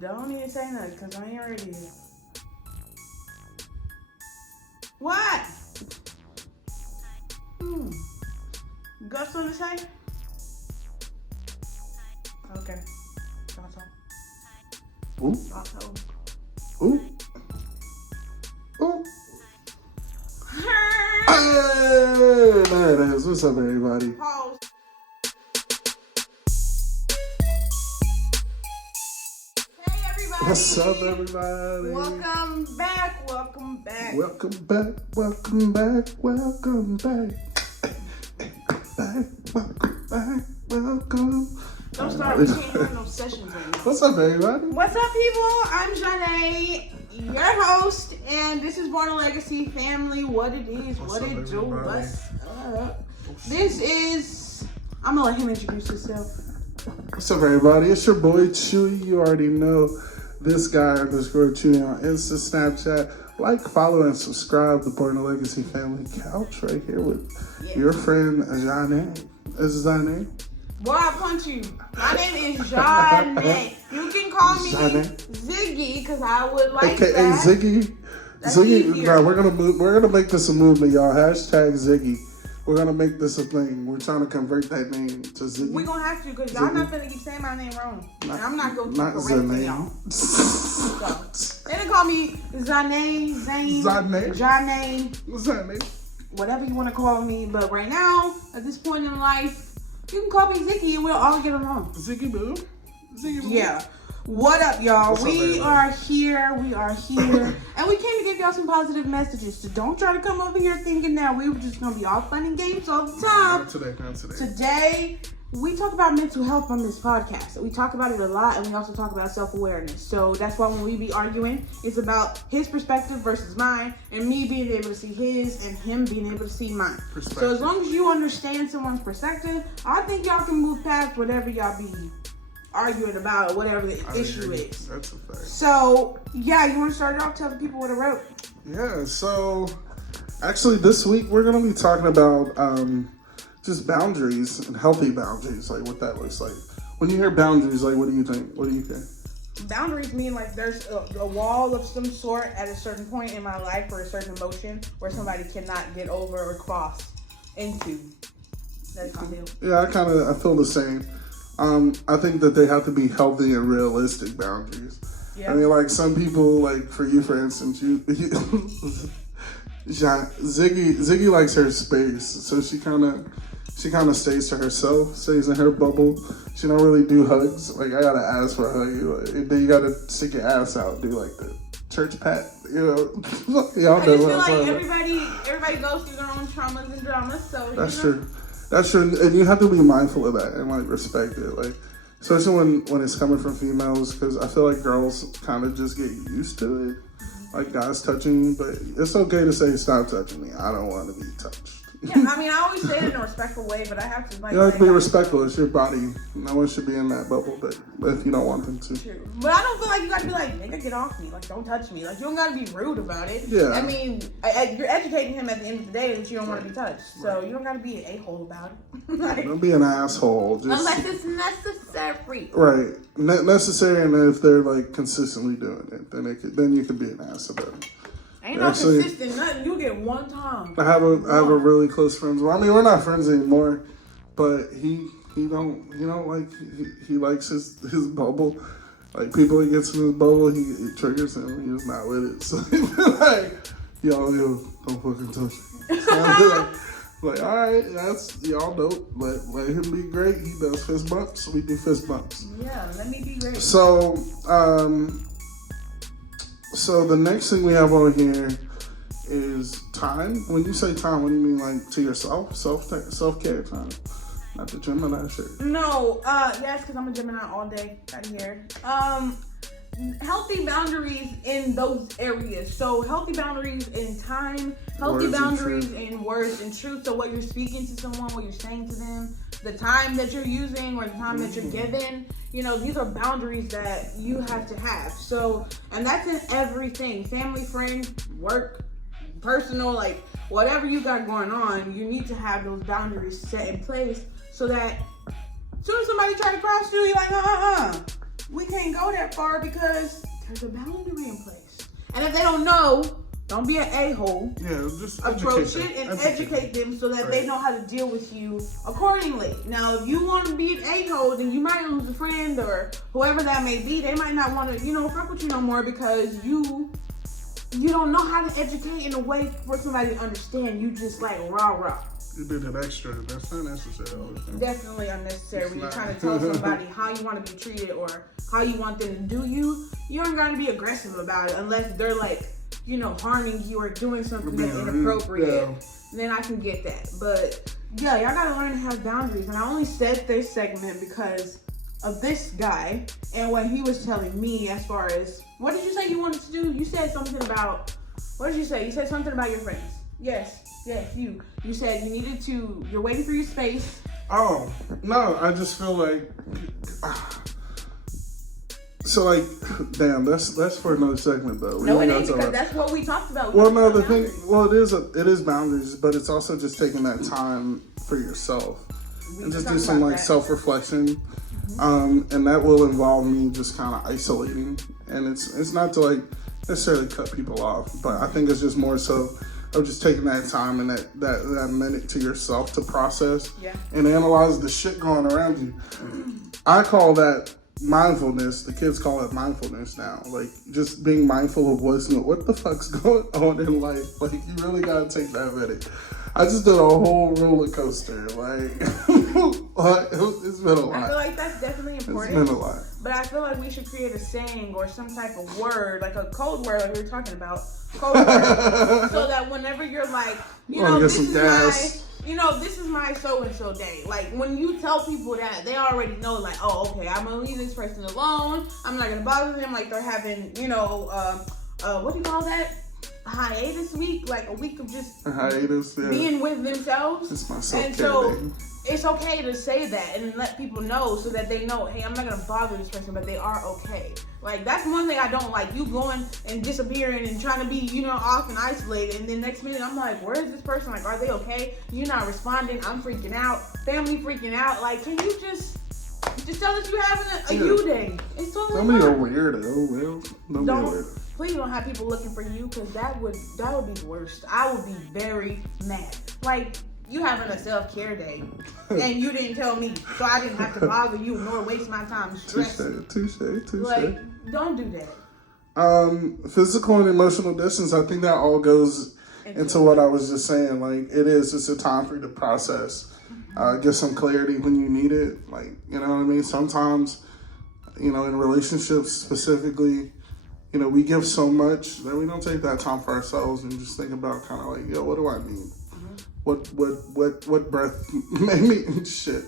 Don't even say nothing, because I ain't ready. What? Got something to say? Okay. Ooh. Ooh. Ooh. Hey, there it is. What's up, everybody? Pause. Hey, everybody. What's up, everybody? Welcome back. Welcome back. Welcome back. Welcome back. Welcome back. Welcome back. Welcome. Don't start. We can't have no sessions right now. What's up, everybody? What's up, people? I'm Janae, your host, and this is Born Alegaxcy family. What it is, what it do, what's up? This is. I'm gonna let him introduce himself. What's up, everybody? It's your boy Chewy. You already know this guy _Chewy on Insta, Snapchat. Like, follow, and subscribe to Born Alegaxcy family couch right here with your friend Janae. Is that name? Boy, I punch you. My name is Janae. You can call me Ziggy because I would like AKA that. Ziggy. That's Ziggy. easier. No, we're gonna make this a movement, y'all. Hashtag Ziggy. We're gonna make this a thing. We're trying to convert that name to Ziggy. We're gonna have to because y'all not gonna keep saying my name wrong. And I'm not gonna keep correcting Zanae. y'all. So, they didn't call me Zanae, Zane, Zanae. Janae, What's that name? whatever you want to call me. But right now, at this point in life, you can call me Ziggy and we'll all get along. Ziggy Boo. Ziggy Boo. Yeah. What up, y'all? What's up, We everybody? are here. And we came to give y'all some positive messages. So don't try to come over here thinking that we were just going to be all fun and games all the time. Not today. Today, we talk about mental health on this podcast. We talk about it a lot, and we also talk about self-awareness. So that's why when we be arguing, it's about his perspective versus mine, and me being able to see his and him being able to see mine. So as long as you understand someone's perspective, I think y'all can move past whatever y'all be arguing about or whatever the issue is. That's a fact. So, yeah, you want to start it off? Tell the people what I wrote. Yeah, so actually this week we're going to be talking about just boundaries and healthy boundaries, like what that looks like. When you hear boundaries, like what do you think? What do you think? Boundaries mean like there's a wall of some sort at a certain point in my life or a certain emotion where somebody cannot get over or cross into. That's how I feel. Yeah, I feel the same. I think that they have to be healthy and realistic boundaries. Yeah. I mean, like some people, like for you, for instance, Ziggy likes her space, so she kind of stays to herself, stays in her bubble. She don't really do hugs. Like I gotta ask for a hug, and then you gotta stick your ass out, do like the church pat, you know. Y'all I know just what feel I'm like everybody goes through their own traumas and dramas, so that's true. That's true, and you have to be mindful of that and like respect it, like especially when it's coming from females, because I feel like girls kind of just get used to it, like guys touching you, but it's okay to say stop touching me. I don't want to be touched. Yeah, I mean, I always say it in a respectful way, but I have to like. You have to be respectful. It's your body. No one should be in that bubble, but if you don't want them to. True. But I don't feel like you gotta be like, nigga, get off me. Like, don't touch me. Like, you don't gotta be rude about it. Yeah. I mean, you're educating him at the end of the day that you don't want to be touched. So you don't gotta be an a-hole about it. Like, Don't be an asshole. Just, unless it's necessary. Right. Necessary, and if they're like consistently doing it, then you can be an ass about it. Ain't no consistent nothing. You get one time. I have a really close friend. Well, I mean, we're not friends anymore, but he likes his bubble. Like people he gets in his bubble, it triggers him. He's not with it. So he's like, yo, don't fucking touch me. So I'm like, all right, that's y'all dope. Let him be great. He does fist bumps. We do fist bumps. Yeah, let me be great. So the next thing we have on here is time. When you say time, what do you mean, like to yourself? Self-care time? Not the Gemini shit. No, yes, because I'm a Gemini all day right here. Healthy boundaries in those areas. So healthy boundaries in time, healthy boundaries in words and truth. So what you're speaking to someone, what you're saying to them, the time that you're using or the time that you're given, you know, these are boundaries that you have to have. So, and that's in everything, family, friend, work, personal, like whatever you got going on, you need to have those boundaries set in place so that as soon as somebody try to cross you, you're like, we can't go that far because there's a boundary in place. And if they don't know, don't be an a-hole. Yeah, just approach it and educate them so that they know how to deal with you accordingly. Now, if you want to be an a-hole, then you might lose a friend or whoever that may be. They might not want to, fuck with you no more because you don't know how to educate in a way for somebody to understand. You just like rah. You did it extra. That's not necessary. Definitely unnecessary. When you're trying to tell somebody how you want to be treated or how you want them to do you, you ain't got to be aggressive about it unless they're like, harming you or doing something that's inappropriate. Yeah. Then I can get that. But yeah, y'all gotta learn to have boundaries. And I only said this segment because of this guy and what he was telling me as far as, what did you say you wanted to do? You said something about, what did you say? You said something about your friends. Yes, you. You said you needed to, you're waiting for your space. Oh, no, I just feel like, so like, damn, that's for another segment though. No, it ain't because that's what we talked about. Well, no, the thing, it is boundaries, but it's also just taking that time for yourself and just do some like self-reflection, and that will involve me just kind of isolating, and it's not to like necessarily cut people off, but I think it's just more so of just taking that time and that minute to yourself to process and analyze the shit going around you. I call that mindfulness. The kids call it mindfulness now. Like just being mindful of what the fuck's going on in life. Like you really gotta take that minute. I just did a whole roller coaster. Like it's been a lot. I feel like that's definitely important. It's been a lot. But I feel like we should create a saying or some type of word, like a code word, like we were talking about. Code word, so that whenever you're like, this is my so-and-so day. Like, when you tell people that, they already know, like, oh, okay, I'm going to leave this person alone. I'm not going to bother them. Like, they're having, what do you call that? A hiatus week? Like, a week of just being with themselves. It's my self-care and so, day. It's okay to say that and let people know so that they know, hey, I'm not going to bother this person, but they are okay. Like, that's one thing I don't like. You going and disappearing and trying to be, off and isolated. And then next minute, I'm like, where is this person? Like, are they okay? You're not responding. I'm freaking out. Family freaking out. Like, can you just tell us you're having a you day? It's totally fine. Don't be a weirdo, Will. Don't be a weirdo. Please don't have people looking for you because that would be the worst. I would be very mad. Like, you having a self-care day and you didn't tell me, so I didn't have to bother you nor waste my time stressing. Touche. Like, don't do that. Physical and emotional distance, I think that all goes into what I was just saying. Like, it's a time for you to process, get some clarity when you need it. Like, you know what I mean? Sometimes, in relationships specifically, we give so much that we don't take that time for ourselves and just think about kind of like, yo, what do I need? What breath made me shit.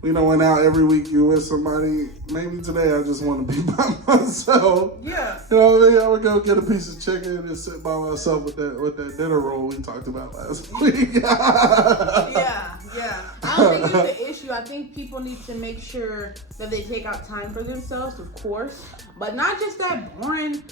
Went out every week you with somebody. Maybe today I just want to be by myself. Yeah. You know what I mean? I would go get a piece of chicken and sit by myself with that dinner roll we talked about last week. Yeah. I don't think it's the issue. I think people need to make sure that they take out time for themselves, of course, but not just that boring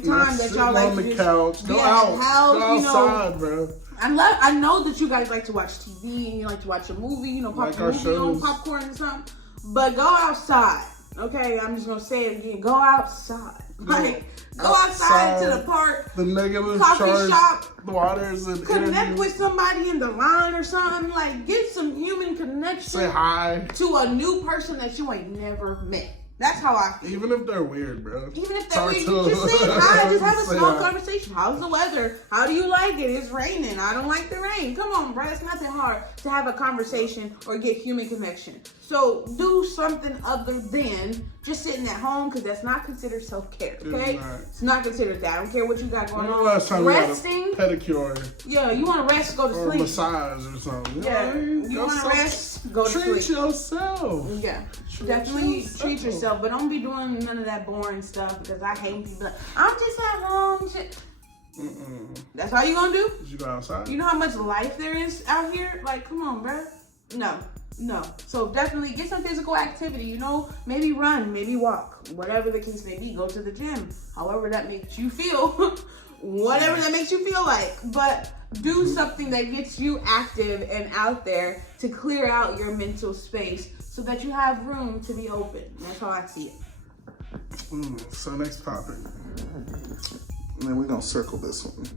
time that y'all like on to the couch. Go out. Go outside, bro. I know that you guys like to watch TV and you like to watch a movie, pop a movie on popcorn or something. But go outside, okay? I'm just gonna say it again. Go outside. Like, go outside to the park, the negative coffee shop, waters, and connect with somebody in the line or something. Like, get some human connection. Say hi to a new person that you ain't never met. That's how I feel. Even if they're weird, bro. Even if they're weird, just say hi. Just have a small conversation. How's the weather? How do you like it? It's raining. I don't like the rain. Come on, bro. It's nothing hard to have a conversation or get human connection. So do something other than just sitting at home because that's not considered self-care, okay? It's not considered that. I don't care what you got going on. Last time resting. You got a pedicure. Yeah, you want to rest, go to sleep. Or massage or something. Yeah, you want to rest, go to sleep. Treat yourself. Yeah, definitely treat yourself, but don't be doing none of that boring stuff because I hate people like, I'm just at home. Shit. That's all you gonna do? You go outside. You know how much life there is out here? Like, come on, bro. No. So definitely get some physical activity, maybe run, maybe walk, whatever the case may be. Go to the gym, however that makes you feel. whatever that makes you feel like. But do something that gets you active and out there to clear out your mental space so that you have room to be open. That's how I see it. So next topic. And then we're going to circle this one.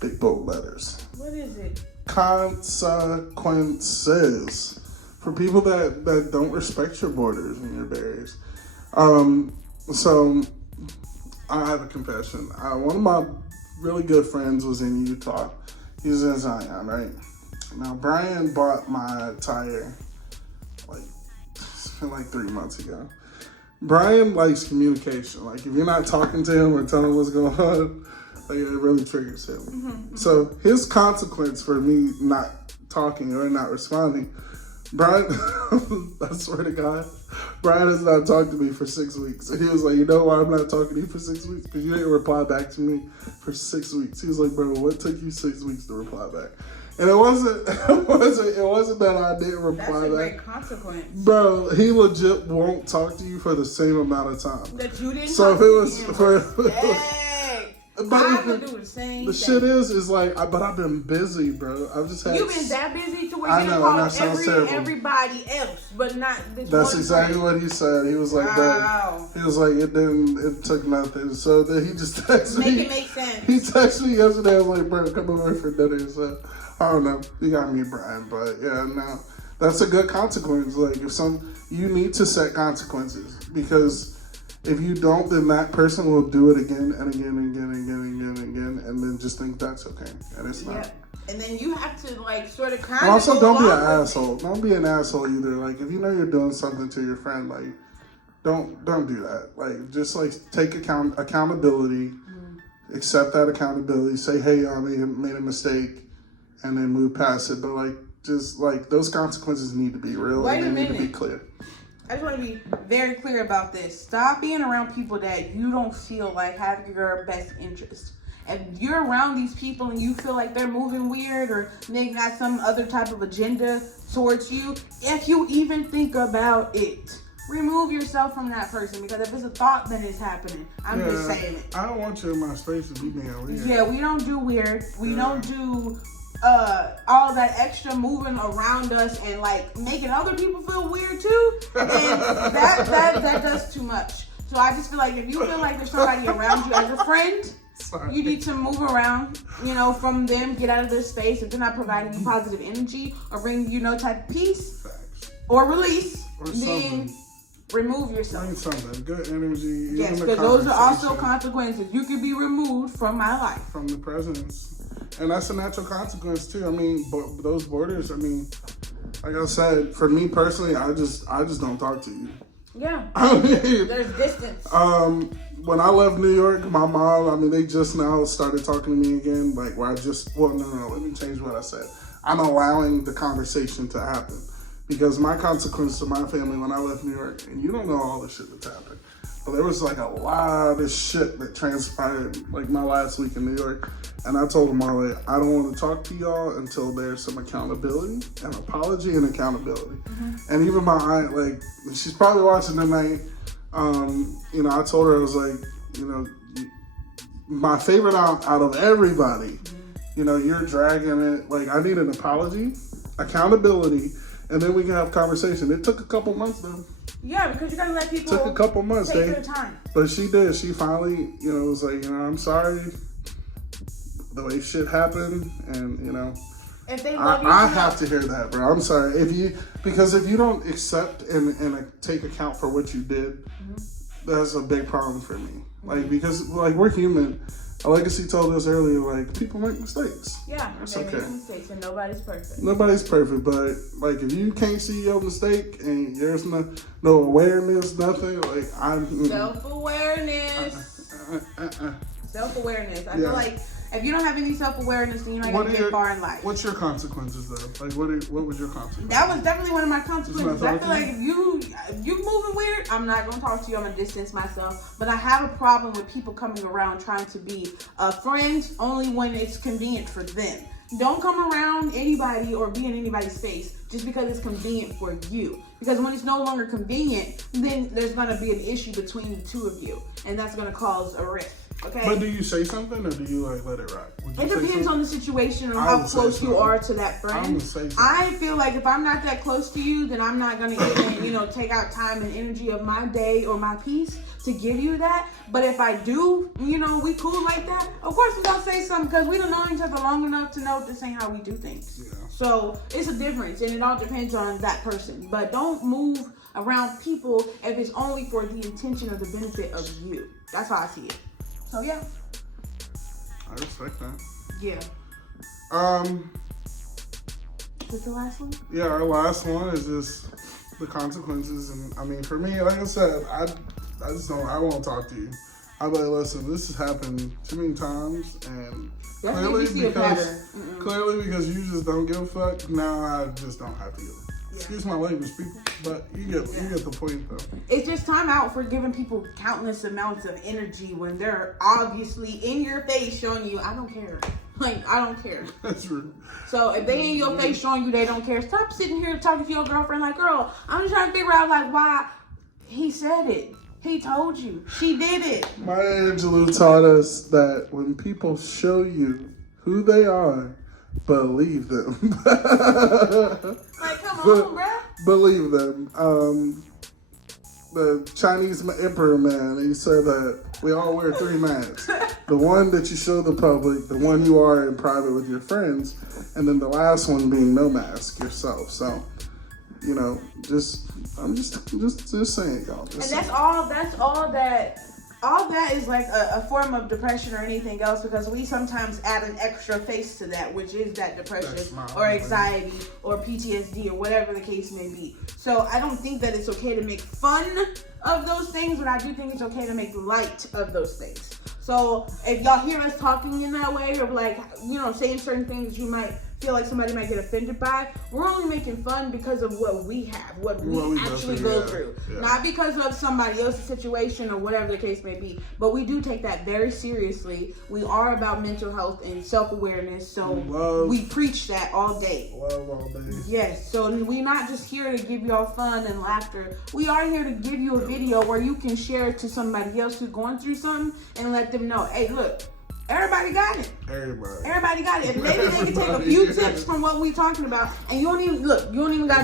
Big bold letters. What is it? Consequences. For people that don't respect your borders and your barriers. So I have a confession. One of my really good friends was in Utah. He's in Zion, right? Now Brian bought my tire like 3 months ago. Brian likes communication. Like if you're not talking to him or telling him what's going on, like it really triggers him. Mm-hmm. So his consequence for me not talking or not responding, Brian, I swear to God, Brian has not talked to me for 6 weeks. And he was like, you know why I'm not talking to you for 6 weeks? Because you didn't reply back to me for 6 weeks. He was like, bro, what took you 6 weeks to reply back? And it wasn't that I didn't reply back. That's a great consequence. Bro, he legit won't talk to you for the same amount of time. That you didn't so talk if it was to him. for I would do the same The thing. shit is like, but I've been busy, bro. I've just had. You've been that busy to where I you know, call and that sounds terrible. everybody else, but not this That's one exactly person. what he said. He was like, Wow. bro. He was like, it took nothing. So then he just texted me. Make it make sense. He texted me yesterday. I was like, bro, come over for dinner. So I don't know. You got me, Brian, but yeah, no, that's a good consequence. Like you need to set consequences because. If you don't, then that person will do it again and again and again and again and again and again, and then just think that's okay, and it's not. Yeah. And then you have to like sort of kind and also, of. don't be an asshole. Don't be an asshole either. Like if you know you're doing something to your friend, like don't do that. Like just like take accountability, accept that accountability. Say, hey, I made a mistake, and then move past it. But like just like those consequences need to be real. Wait and a they need minute. to be clear. I just want to be very clear about this. Stop being around people that you don't feel like have your best interest. If you're around these people and you feel like they're moving weird or they got some other type of agenda towards you, if you even think about it, remove yourself from that person because if it's a thought, then it's happening. I'm just saying it. I don't want you in my space to be being weird. Yeah, we don't do weird. We don't do all that extra moving around us and like making other people feel weird too. And that does too much. So I just feel like if you feel like there's somebody around you as a friend, you need to move around, from them, get out of their space. If they're not providing you positive energy or bringing you no type of peace or release, then remove yourself. Bring something, good energy. Yes, because those are also consequences. You could be removed from my life. From the presence. And that's a natural consequence too. I mean, those borders, I mean, like I said, for me personally, I just don't talk to you. Yeah. I mean, there's distance. When I left New York, my mom, they just now started talking to me again. Like, where no, let me change what I said. I'm allowing the conversation to happen. Because my consequence to my family when I left New York, and you don't know all the shit that's happened, but there was like a lot of shit that transpired like my last week in New York. And I told them all, I don't want to talk to y'all until there's some accountability, an apology and accountability. Mm-hmm. And even my aunt, she's probably watching tonight. I told her, I was like, my favorite out of everybody, you're dragging it. Like, I need an apology, accountability, and then we can have conversation. It took a couple months though. Yeah, because you gotta let people took a couple months, take their time. But she did. She finally, was like, I'm sorry the way shit happened, and if they love I have to hear that, bro. I'm sorry because if you don't accept and take account for what you did, that's a big problem for me. Because we're human. Alegaxcy told us earlier, people make mistakes. Yeah, that's they okay. make mistakes, and nobody's perfect. Nobody's perfect, but if you can't see your mistake and there's no awareness, nothing, self-awareness. Self-awareness. I feel like if you don't have any self-awareness, then you're not going to get far in life. What's your consequences, though? What was your consequence? That was definitely one of my consequences. I feel like if you moving weird, I'm not going to talk to you. I'm going to distance myself. But I have a problem with people coming around trying to be a friend only when it's convenient for them. Don't come around anybody or be in anybody's face just because it's convenient for you. Because when it's no longer convenient, then there's going to be an issue between the two of you. And that's going to cause a rift. Okay. But do you say something or do you like let it rock? It depends on the situation and how close you are to that friend. I feel like if I'm not that close to you, then I'm not gonna even, take out time and energy of my day or my peace to give you that. But if I do, we cool like that, of course we're gonna say something because we don't know each other long enough to know this ain't how we do things. Yeah. So it's a difference and it all depends on that person. But don't move around people if it's only for the intention of the benefit of you. That's how I see it. So yeah. I respect that. Yeah. Is this the last one? Yeah, our last one is just the consequences. And I mean, for me, like I said, I won't talk to you. I'll be like, listen, this has happened too many times, and clearly because you just don't give a fuck, now I just don't have to give a fuck. Yeah. Excuse my language, people, but you get the point, though. It's just time out for giving people countless amounts of energy when they're obviously in your face showing you, I don't care. Like, I don't care. That's true. So if they in your face showing you they don't care, stop sitting here talking to your girlfriend like, girl, I'm just trying to figure out, like, why he said it. He told you. She did it. Maya Angelou taught us that when people show you who they are, believe them. Like, come on, bro. Believe them. The Chinese emperor man, he said that we all wear 3 masks. The one that you show the public, the one you are in private with your friends, and then the last one being no mask, yourself. So, I'm just saying, y'all. And that's all that is like a form of depression or anything else, because we sometimes add an extra face to that, which is that depression or anxiety or PTSD or whatever the case may be. So I don't think that it's okay to make fun of those things, but I do think it's okay to make light of those things. So if y'all hear us talking in that way, or like, saying certain things you might feel like somebody might get offended by, we're only making fun because of what we have, what we actually go through. Yeah. Not because of somebody else's situation or whatever the case may be. But we do take that very seriously. We are about mental health and self-awareness, so we preach that all day. Love all day. Yes, so we're not just here to give y'all fun and laughter. We are here to give you a video where you can share it to somebody else who's going through something and let them know, hey, look, everybody got it. Everybody got it. If maybe they can take a few tips from what we're talking about, and you don't even got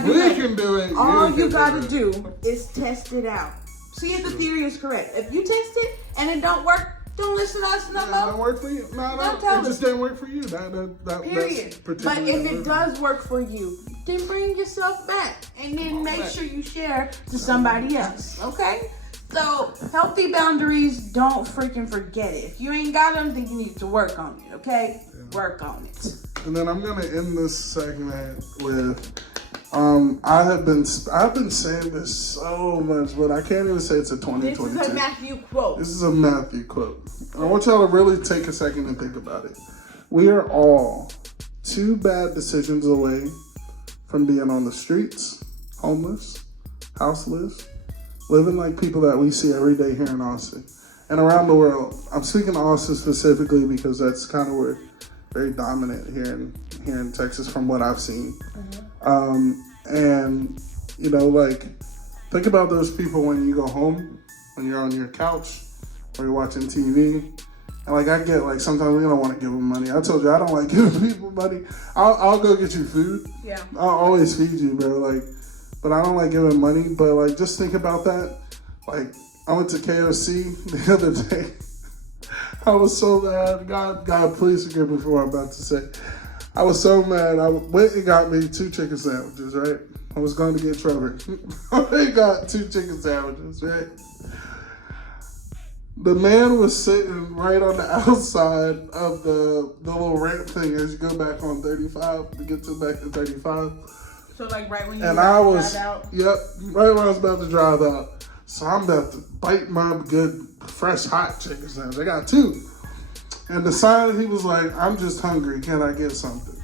to do that. We can do it. All you got to do is test it out. See if the theory is correct. If you test it and it don't work, don't listen to us no more. Don't work for you. No, it just didn't work for you. Period. But if it does work for you, then bring yourself back, and then make sure you share to somebody else. Okay? So, healthy boundaries, don't freaking forget it. If you ain't got them, then you need to work on it, okay? Yeah. Work on it. And then I'm going to end this segment with, I've been saying this so much, but I can't even say it's a 2022. This is a Matthew quote. This is a Matthew quote. I want y'all to really take a second and think about it. We are all 2 bad decisions away from being on the streets, homeless, houseless, living like people that we see every day here in Austin and around the world. I'm speaking to Austin specifically because that's kind of where very dominant here in Texas from what I've seen. Mm-hmm. And think about those people when you go home, when you're on your couch or you're watching TV. And I get sometimes we don't want to give them money. I told you I don't like giving people money. I'll go get you food. Yeah. I'll always feed you, bro. But I don't like giving money. But just think about that. I went to KFC the other day. I was so mad. God, please forgive me for what I'm about to say. I was so mad. I went and got me 2 chicken sandwiches, right? I was going to get Trevor. I got 2 chicken sandwiches, right? The man was sitting right on the outside of the little ramp thing as you go back on 35 to get back to 35. So right when you drive out? Yep, right when I was about to drive out. So I'm about to bite my good, fresh, hot chicken sandwich. I got 2. And the sign, he was like, I'm just hungry. Can I get something?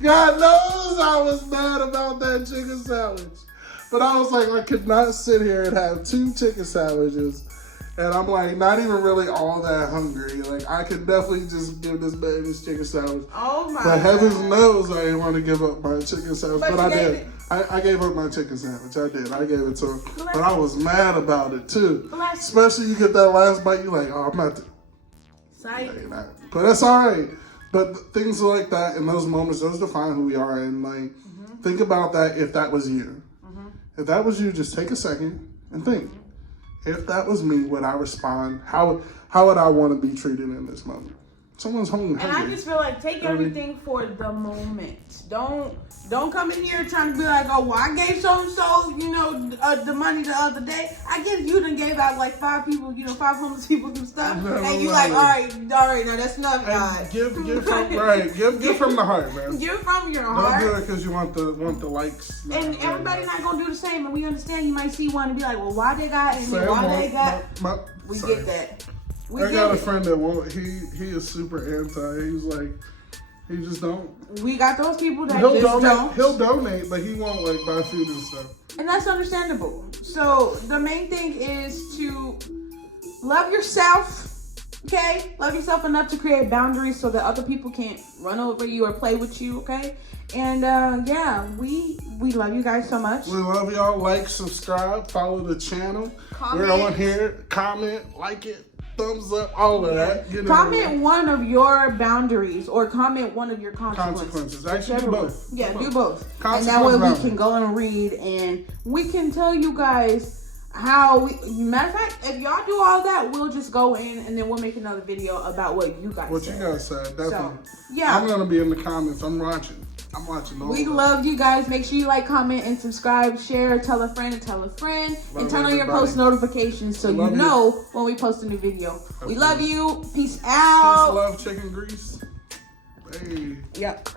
God knows I was mad about that chicken sandwich. But I was like, I could not sit here and have 2 chicken sandwiches. And I'm not even really all that hungry. I could definitely just give this man this chicken sandwich. Oh my But heavens knows I didn't want to give up my chicken sandwich. But I did. I gave her my chicken sandwich. I did. I gave it to her. But I was mad about it too. Especially you get that last bite, you like, oh, I'm not. But that's all right. But things like that in those moments, those define who we are. And like, think about that if that was you. If that was you, just take a second and think. If that was me, would I respond? How would I want to be treated in this moment? Someone's hungry. And I just feel like take everything for the moment. Don't come in here trying to be like, oh, well, I gave so-and-so, the money the other day. I guess you done gave out like 5 people, 5 homeless people some stuff. And you like, all right, now that's enough, God. Give from the heart, man. Give from your heart. Don't do it because you want the likes. And everybody's not going to do the same. And we understand you might see one and be like, well, why they got, and why they got. We get that. I got a friend that won't. He is super anti. He's like, he just don't. We got those people that don't. He'll donate, but he won't like buy food and stuff. And that's understandable. So the main thing is to love yourself. Okay, love yourself enough to create boundaries so that other people can't run over you or play with you. Okay, and we love you guys so much. We love y'all. Like, subscribe, follow the channel. Comment. We're on here. Comment, like it. Thumbs up, all of that. Comment one of your boundaries or comment one of your consequences. Actually, do both. Yeah, do both. And that way we can go and read and we can tell you guys how matter of fact, if y'all do all that, we'll just go in and then we'll make another video about what you guys said. You guys said, definitely. So, yeah. I'm going to be in the comments. I'm watching all We love you guys. Make sure you like, comment, and subscribe. Share, tell a friend, and tell a friend. And turn on your post notifications so you know when we post a new video. We love you. Peace out. Peace, love, chicken grease. Hey. Yep.